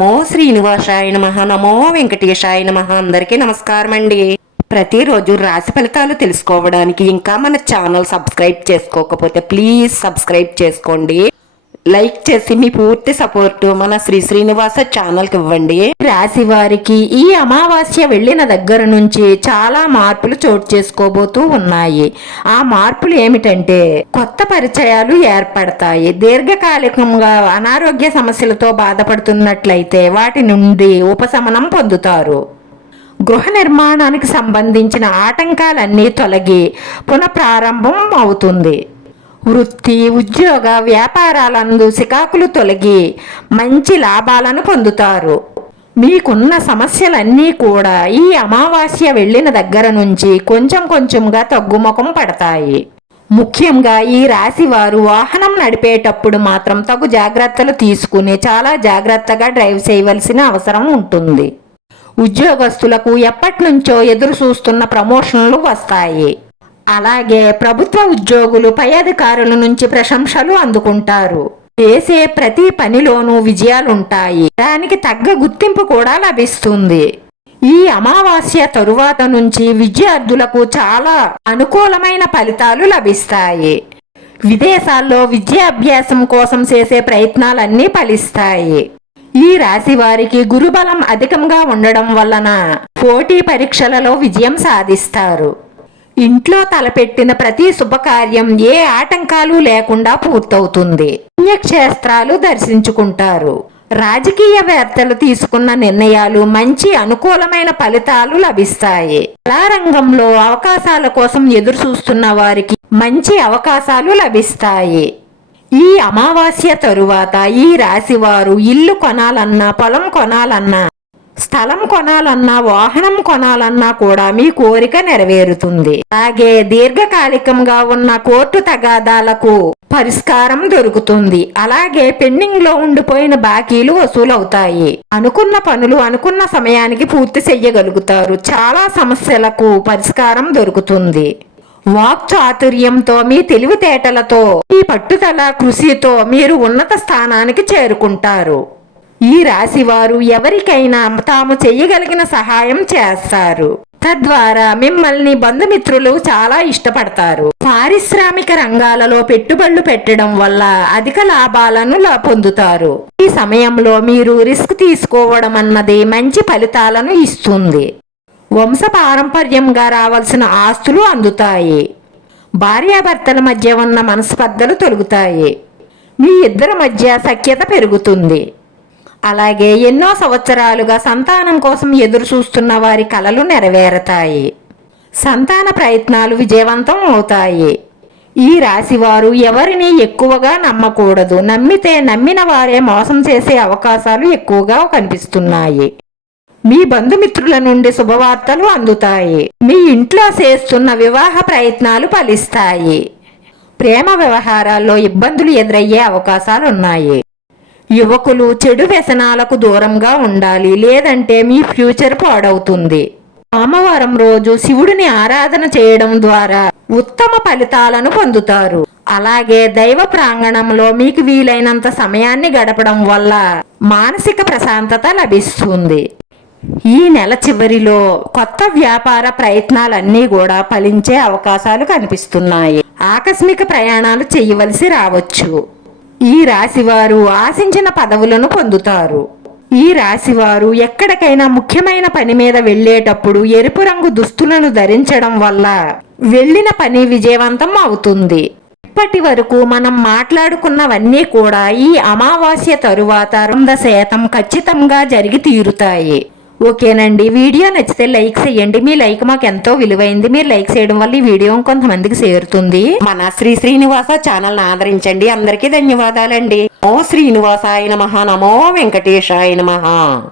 నమో శ్రీనివాసాయ నమ. నమో వెంకటేశాయ నమ. అందరికీ నమస్కారం అండి ప్రతిరోజు రాశి ఫలితాలు తెలుసుకోవడానికి ఇంకా మన ఛానల్ సబ్స్క్రైబ్ చేసుకోకపోతే ప్లీజ్ సబ్స్క్రైబ్ చేసుకోండి. లైక్ చేసి మీ పూర్తి సపోర్ట్ మన శ్రీ శ్రీనివాస ఛానల్కి ఇవ్వండి. రాశి వారికి ఈ అమావాస్య వెళ్ళిన దగ్గర నుంచి చాలా మార్పులు చోటు చేసుకోబోతూ ఉన్నాయి. ఆ మార్పులు ఏమిటంటే కొత్త పరిచయాలు ఏర్పడతాయి. దీర్ఘకాలికంగా అనారోగ్య సమస్యలతో బాధపడుతున్నట్లయితే వాటి నుండి ఉపశమనం పొందుతారు. గృహ నిర్మాణానికి సంబంధించిన ఆటంకాలన్నీ తొలగి పునఃప్రారంభం అవుతుంది. వృత్తి ఉద్యోగ వ్యాపారాలందు సికాకులు తొలగి మంచి లాభాలను పొందుతారు. మీకున్న సమస్యలన్నీ కూడా ఈ అమావాస్య వెళ్ళిన దగ్గర నుంచి కొంచెం కొంచెంగా తగ్గుముఖం పడతాయి. ముఖ్యంగా ఈ రాశి వారు వాహనం నడిపేటప్పుడు మాత్రం తగు జాగ్రత్తలు తీసుకుని చాలా జాగ్రత్తగా డ్రైవ్ చేయవలసిన అవసరం ఉంటుంది. ఉద్యోగస్తులకు ఎప్పటి నుంచో ఎదురు చూస్తున్న ప్రమోషన్లు వస్తాయి. అలాగే ప్రభుత్వ ఉద్యోగులు పై అధికారుల నుంచి ప్రశంసలు అందుకుంటారు. చేసే ప్రతి పనిలోనూ విజయాలుంటాయి. దానికి తగ్గ గుర్తింపు కూడా లభిస్తుంది. ఈ అమావాస్య తరువాత నుంచి విద్యార్థులకు చాలా అనుకూలమైన ఫలితాలు లభిస్తాయి. విదేశాల్లో విద్యాభ్యాసం కోసం చేసే ప్రయత్నాలన్నీ ఫలిస్తాయి. ఈ రాశి వారికి గురుబలం అధికంగా ఉండడం వలన పోటీ పరీక్షలలో విజయం సాధిస్తారు. ఇంట్లో తలపెట్టిన ప్రతి శుభకార్యం ఏ ఆటంకాలు లేకుండా పూర్తవుతుంది. పుణ్యక్షేత్రాలు దర్శించుకుంటారు. రాజకీయవేత్తలు తీసుకున్న నిర్ణయాలు మంచి అనుకూలమైన ఫలితాలు లభిస్తాయి. కళారంగంలో అవకాశాల కోసం ఎదురు చూస్తున్న వారికి మంచి అవకాశాలు లభిస్తాయి. ఈ అమావాస్య తరువాత ఈ రాశివారు ఇల్లు కొనాలన్నా పొలం కొనాలన్నా స్థలం కొనాలన్నా వాహనం కొనాలన్నా కూడా మీ కోరిక నెరవేరుతుంది. అలాగే దీర్ఘకాలికంగా ఉన్న కోర్టు తగాదాలకు పరిష్కారం దొరుకుతుంది. అలాగే పెండింగ్లో ఉండిపోయిన బాకీలు వసూలవుతాయి. అనుకున్న పనులు అనుకున్న సమయానికి పూర్తి చెయ్యగలుగుతారు. చాలా సమస్యలకు పరిష్కారం దొరుకుతుంది. వాక్ చాతుర్యంతో మీ తెలివితేటలతో మీ పట్టుదల కృషితో మీరు ఉన్నత స్థానానికి చేరుకుంటారు. ఈ రాశివారు ఎవరికైనా తాము చెయ్యగలిగిన సహాయం చేస్తారు. తద్వారా మిమ్మల్ని బంధుమిత్రులు చాలా ఇష్టపడతారు. పారిశ్రామిక రంగాలలో పెట్టుబడులు పెట్టడం వల్ల అధిక లాభాలను పొందుతారు. ఈ సమయంలో మీరు రిస్క్ తీసుకోవడం అన్నది మంచి ఫలితాలను ఇస్తుంది. వంశ పారంపర్యంగా రావాల్సిన ఆస్తులు అందుతాయి. భార్యాభర్తల మధ్య ఉన్న మనస్పర్ధలు తొలుగుతాయి. మీ ఇద్దరి మధ్య సఖ్యత పెరుగుతుంది. అలాగే ఎన్నో సంవత్సరాలుగా సంతానం కోసం ఎదురు చూస్తున్న వారి కలలు నెరవేరతాయి. సంతాన ప్రయత్నాలు విజయవంతం అవుతాయి. ఈ రాశివారు ఎవరిని ఎక్కువగా నమ్మకూడదు. నమ్మితే నమ్మిన వారే మోసం చేసే అవకాశాలు ఎక్కువగా కనిపిస్తున్నాయి. మీ బంధుమిత్రుల నుండి శుభవార్తలు అందుతాయి. మీ ఇంట్లో చేస్తున్న వివాహ ప్రయత్నాలు ఫలిస్తాయి. ప్రేమ వ్యవహారాల్లో ఇబ్బందులు ఎదురయ్యే అవకాశాలు ఉన్నాయి యువకులు చెడు వ్యసనాలకు దూరంగా ఉండాలి లేదంటే మీ ఫ్యూచర్ పాడవుతుంది. సోమవారం రోజు శివుడిని ఆరాధన చేయడం ద్వారా ఉత్తమ ఫలితాలను పొందుతారు. అలాగే దైవ ప్రాంగణంలో మీకు వీలైనంత సమయాన్ని గడపడం వల్ల మానసిక ప్రశాంతత లభిస్తుంది. ఈ నెల చివరిలో కొత్త వ్యాపార ప్రయత్నాలన్నీ కూడా ఫలించే అవకాశాలు కనిపిస్తున్నాయి. ఆకస్మిక ప్రయాణాలు చేయవలసి రావచ్చు. ఈ రాశివారు ఆశించిన పదవులను పొందుతారు. ఈ రాశివారు ఎక్కడికైనా ముఖ్యమైన పని మీద వెళ్ళేటప్పుడు ఎరుపు రంగు దుస్తులను ధరించడం వల్ల వెళ్ళిన పని విజయవంతం అవుతుంది. ఇప్పటి వరకు మనం మాట్లాడుకున్నవన్నీ కూడా ఈ అమావాస్య తరువాత వంద శాతం ఖచ్చితంగా జరిగి తీరుతాయి. ఓకేనండి. వీడియో నచ్చితే లైక్ చేయండి. మీ లైక్ మాకు ఎంతో విలువైంది. మీరు లైక్ చేయడం వల్ల ఈ వీడియో కొంతమందికి చేరుతుంది. మన శ్రీ శ్రీనివాస ఛానల్ ఆదరించండి. అందరికీ ధన్యవాదాలండి. ఓ శ్రీనివాసాయ మహా నమో వెంకటేశాయ మహా